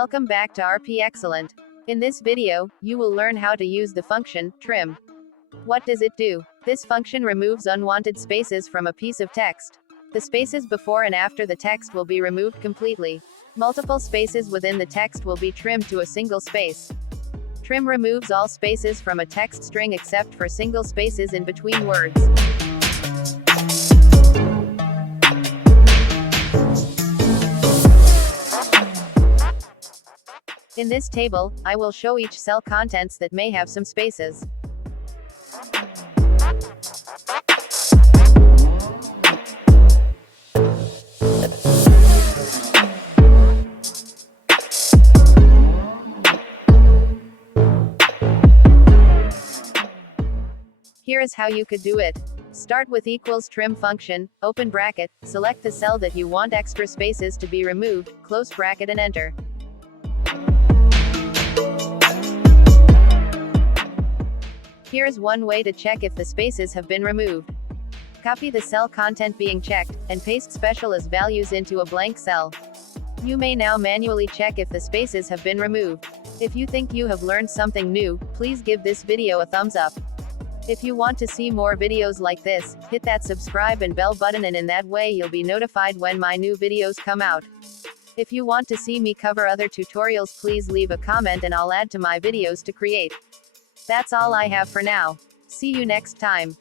Welcome back to RP Excellent. In this video, you will learn how to use the function, trim. What does it do? This function removes unwanted spaces from a piece of text. The spaces before and after the text will be removed completely. Multiple spaces within the text will be trimmed to a single space. Trim removes all spaces from a text string except for single spaces in between words. In this table, I will show each cell contents that may have some spaces. Here is how you could do it. Start with equals trim function, open bracket, select the cell that you want extra spaces to be removed, close bracket and enter. Here is one way to check if the spaces have been removed. Copy the cell content being checked, and paste special as values into a blank cell. You may now manually check if the spaces have been removed. If you think you have learned something new, please give this video a thumbs up. If you want to see more videos like this, hit that subscribe and bell button, and in that way you'll be notified when my new videos come out. If you want to see me cover other tutorials, please leave a comment and I'll add to my videos to create. That's all I have for now. See you next time.